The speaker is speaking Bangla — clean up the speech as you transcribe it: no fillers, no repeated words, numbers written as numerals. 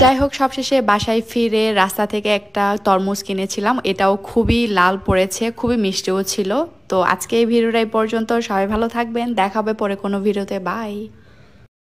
যাই হোক, সবশেষে বাসায় ফিরে রাস্তা থেকে একটা তরমুজ কিনেছিলাম, এটাও খুবই লাল পড়েছে, খুবই মিষ্টিও ছিল। তো আজকে এই ভিডিওটা এই পর্যন্ত, সবাই ভালো থাকবেন, দেখা হবে পরে কোনো ভিডিওতে, বাই।